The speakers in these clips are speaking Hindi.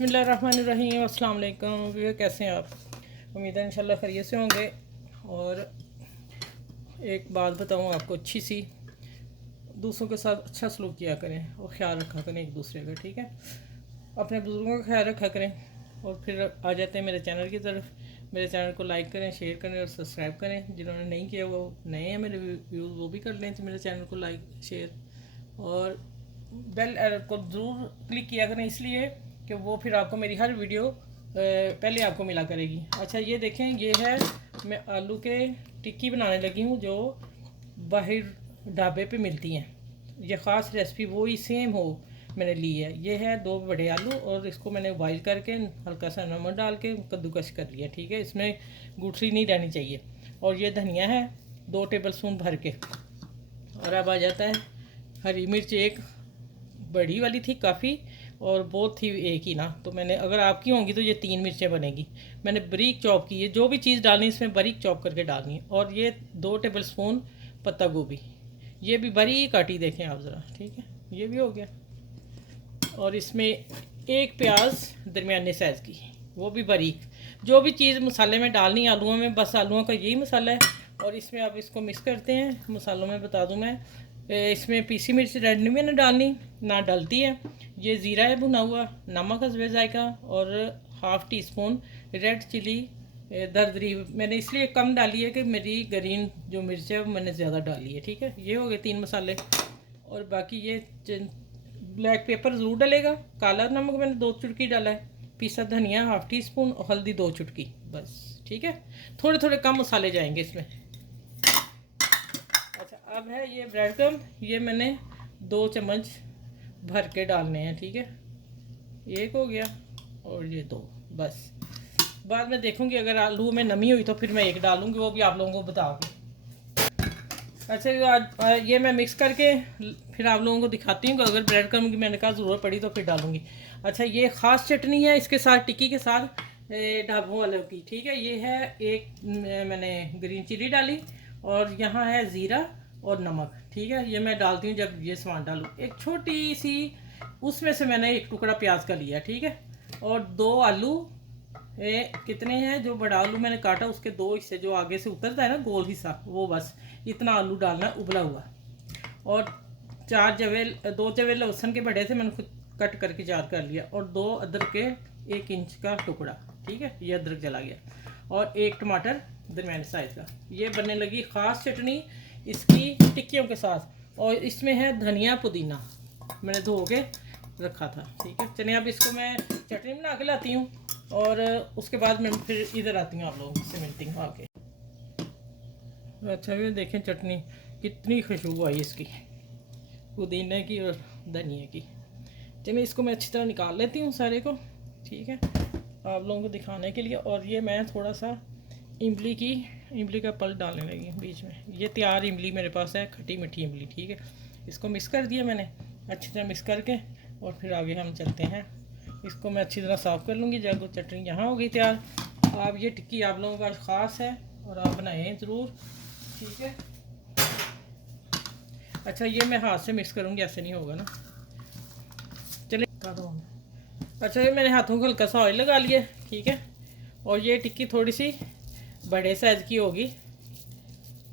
बिस्मिल्लाहिर्रहमानिर्रहीम। अस्सलाम वालेकुम व्यूअर, कैसे हैं आप? उम्मीद है इंशाल्लाह खैरियत से होंगे। और एक बात बताऊं आपको अच्छी सी, दूसरों के साथ अच्छा सलूक किया करें और ख़्याल रखा करें एक दूसरे का, ठीक है। अपने बुज़ुर्गों का ख्याल रखा करें। और फिर आ जाते हैं मेरे चैनल की तरफ। मेरे चैनल को लाइक करें, शेयर करें और सब्सक्राइब करें। जिन्होंने नहीं किया वो नए हैं मेरे व्यूज़, वो भी कर लें तो मेरे चैनल को लाइक शेयर और बेल को ज़रूर क्लिक किया करें, इसलिए कि वो फिर आपको मेरी हर वीडियो पहले आपको मिला करेगी। अच्छा, ये देखें, ये है मैं आलू के टिक्की बनाने लगी हूँ जो बाहर ढाबे पे मिलती हैं। ये ख़ास रेसिपी वो ही सेम हो मैंने ली है। ये है 2 बड़े आलू और इसको मैंने बॉइल करके हल्का सा नमक डाल के कद्दूकस कर लिया, ठीक है। इसमें गुठली नहीं रहनी चाहिए। और ये धनिया है 2 टेबल स्पून भर के। और अब आ जाता है हरी मिर्च, एक बड़ी वाली थी काफ़ी और बहुत थी एक ही ना, तो मैंने, अगर आपकी होंगी तो ये 3 मिर्चें बनेगी। मैंने बारीक चॉप की है, जो भी चीज़ डालनी है इसमें बारीक चॉप करके डालनी है। और ये 2 टेबल स्पून पत्ता गोभी, ये भी बारीक काटी, देखें आप ज़रा, ठीक है। ये भी हो गया। और इसमें एक प्याज दरमियाने साइज़ की, वो भी बारीक। जो भी चीज़ मसाले में डालनी है आलूओं में, बस आलूओं का यही मसाला है। और इसमें अब इसको मिक्स करते हैं। मसालों में बता दूं मैं, इसमें पीसी मिर्च रेड नहीं मैंने डालनी, ना डलती है। ये ज़ीरा है भुना हुआ, नमक हस्बे जायका और half teaspoon red chilli दरदरी मैंने इसलिए कम डाली है कि मेरी ग्रीन जो मिर्च है वो मैंने ज़्यादा डाली है, ठीक है। ये हो गए 3 मसाले। और बाकी ये ब्लैक पेपर ज़रूर डलेगा। काला नमक मैंने 2 चुटकी डाला है, पीसा धनिया हाफ़ टी स्पून और हल्दी 2 चुटकी, बस, ठीक है। थोड़े थोड़े कम मसाले जाएंगे इसमें। अच्छा, अब है ये ब्रेड क्रम, ये मैंने 2 चम्मच भर के डालने हैं, ठीक है। एक हो गया और ये 2, बस। बाद में देखूंगी अगर आलू में नमी हुई तो फिर मैं एक डालूंगी, वो भी आप लोगों को बताऊंगी। अच्छा, आज ये मैं मिक्स करके फिर आप लोगों को दिखाती हूँ कि अगर ब्रेड क्रम की मैंने कहा ज़रूरत पड़ी तो फिर डालूंगी। अच्छा, ये ख़ास चटनी है इसके साथ, टिक्की के साथ, ढाबों वालों की, ठीक है। ये है एक मैंने ग्रीन चिली डाली और यहाँ है ज़ीरा और नमक, ठीक है। ये मैं डालती हूँ जब ये सामान डालूँ। एक छोटी सी उसमें से मैंने एक टुकड़ा प्याज का लिया, ठीक है। और 2 आलू, कितने हैं, जो बड़ा आलू मैंने काटा उसके 2 हिस्से, जो आगे से उतरता है ना गोल हिस्सा, वो बस इतना आलू डालना उबला हुआ। और 2 जवे लहसुन के बड़े थे, मैंने खुद कट करके जार कर लिया। और 2 अदरक के 1 इंच का टुकड़ा, ठीक है, ये अदरक जला गया। और 1 टमाटर दरमियाने साइज का। ये बनने लगी ख़ास चटनी इसकी टिक्कियों के साथ। और इसमें है धनिया पुदीना, मैंने धो के रखा था, ठीक है। चलिए अब इसको मैं चटनी बना के लाती हूँ और उसके बाद मैं फिर इधर आती हूँ, आप लोगों से मिलती हूँ आके। अच्छा, ये देखें चटनी कितनी खुशबू आई इसकी, पुदीने की और धनिया की। चलिए इसको मैं अच्छी तरह निकाल लेती हूँ सारे को, ठीक है, आप लोगों को दिखाने के लिए। और ये मैं थोड़ा सा इमली का पल्प डालने लगी बीच में। ये तैयार इमली मेरे पास है, खट्टी मीठी इमली, ठीक है। इसको मिक्स कर दिया मैंने अच्छी तरह मिक्स करके। और फिर आगे हम चलते हैं। इसको मैं अच्छी तरह साफ़ कर लूँगी जब चटनी यहाँ हो गई तैयार। आप ये टिक्की आप लोगों का ख़ास है और आप बनाएं ज़रूर, ठीक है। अच्छा, ये मैं हाथ से मिक्स करूँगी, ऐसे नहीं होगा ना। चलिए, अच्छा, ये मैंने हाथों को हल्का सा ऑयल लगा लिया, ठीक है। और ये टिक्की थोड़ी सी बड़े साइज़ की होगी।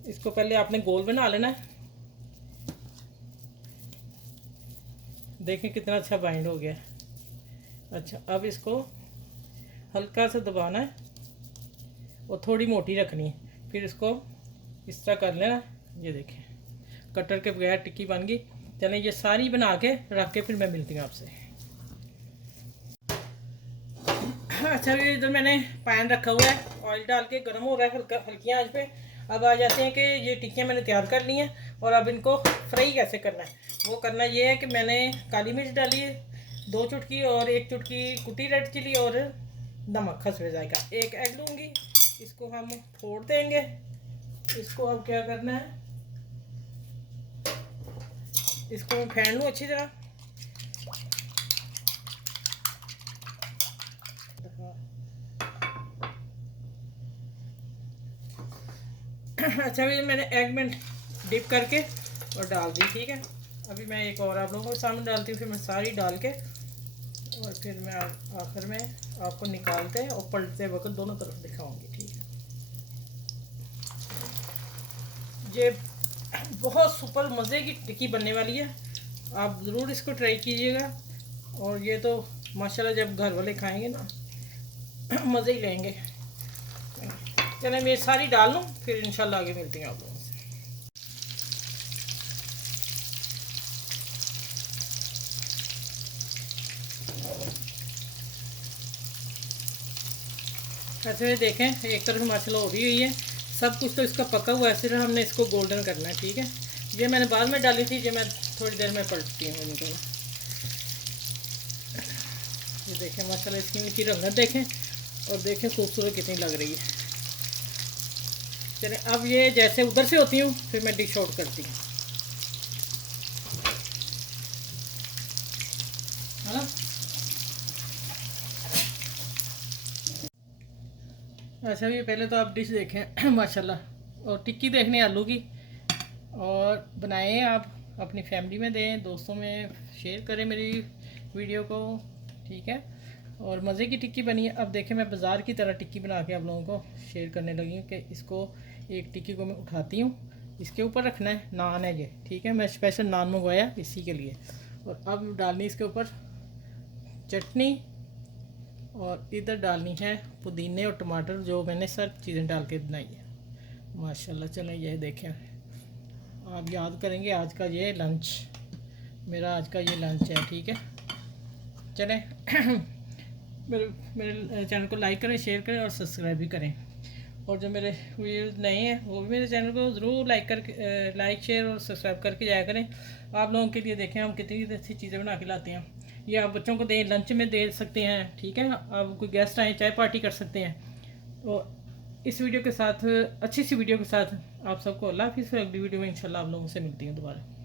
इसको पहले आपने गोल बना लेना है। देखें कितना अच्छा बाइंड हो गया। अच्छा, अब इसको हल्का सा दबाना है और थोड़ी मोटी रखनी है। फिर इसको इस तरह कर लेना। ये देखें कटर के बगैर टिक्की बन गई। चलें ये सारी बना के रख के फिर मैं मिलती हूँ आपसे। अच्छा, इधर मैंने पैन रखा हुआ है, ऑयल डाल के गर्म हो रहा है हल्की आंच पे। अब आ जाते हैं कि ये टिक्कियाँ मैंने तैयार कर ली हैं और अब इनको फ्राई कैसे करना है। वो करना ये है कि मैंने काली मिर्च डाली है 2 चुटकी और 1 चुटकी कुटी रेड चिली और नमक हस्बे जायका। 1 एग लूँगी, इसको हम फोड़ देंगे। इसको अब क्या करना है, इसको मैं फेंट लूँ अच्छी तरह। अच्छा, अभी मैंने एग में डिप करके और डाल दी, ठीक है। अभी मैं एक और आप लोगों के सामने डालती हूँ, फिर मैं सारी डाल के और फिर मैं आखिर में आपको निकाल के और पलटते वक्त दोनों तरफ दिखाऊंगी। ठीक है, ये बहुत सुपर मज़े की टिक्की बनने वाली है, आप ज़रूर इसको ट्राई कीजिएगा। और ये तो माशाल्लाह जब घर वाले खाएंगे ना मज़े ही लेंगे। चलें मैं सारी डाल लूँ, फिर इंशाल्लाह आगे मिलती हैं आप लोगों से। ऐसे देखें एक तरफ माशाल्लाह हो रही हुई है, सब कुछ तो इसका पका हुआ है, सिर्फ हमने इसको गोल्डन करना है। ठीक है, ये मैंने बाद में डाली थी, ये मैं थोड़ी देर में पलटती हूँ इनको। ये देखें माशाल्लाह इसकी रंगत देखें और देखें खूबसूरत कितनी लग रही है। चलें अब ये जैसे उधर से होती हूँ फिर मैं डिश आउट करती हूँ, है ना। अच्छा भी पहले तो आप डिश देखें माशाल्लाह, और टिक्की देखने आलू की, और बनाएं आप अपनी फैमिली में दें, दोस्तों में शेयर करें मेरी वीडियो को। ठीक है, और मज़े की टिक्की बनी है। अब देखें मैं बाज़ार की तरह टिक्की बना के आप लोगों को शेयर करने लगी हूँ कि इसको एक टिक्की को मैं उठाती हूँ, इसके ऊपर रखना है नान है ये। ठीक है, मैं स्पेशल नान मंगवाया इसी के लिए। और अब डालनी इसके ऊपर चटनी, और इधर डालनी है पुदीने और टमाटर, जो मैंने सब चीज़ें डाल के बनाई है माशाल्लाह। चलें ये देखें, आप याद करेंगे आज का ये लंच, मेरा आज का ये लंच है। ठीक है, चलें मेरे चैनल को लाइक करें, शेयर करें और सब्सक्राइब भी करें। और जो मेरे वीडियोस नए हैं वो भी मेरे चैनल को ज़रूर लाइक शेयर और सब्सक्राइब करके जाया करें। आप लोगों के लिए देखें हम कितनी अच्छी चीज़ें बना के लाते हैं। ये आप बच्चों को दें, लंच में दे सकते हैं। ठीक है, आप कोई गेस्ट आए चाय पार्टी कर सकते हैं। तो इस वीडियो के साथ, अच्छी सी वीडियो के साथ आप सबको अल्लाह हाफिज़। फिर अगली वीडियो में इंशाल्लाह आप लोगों से मिलती हूँ दोबारा।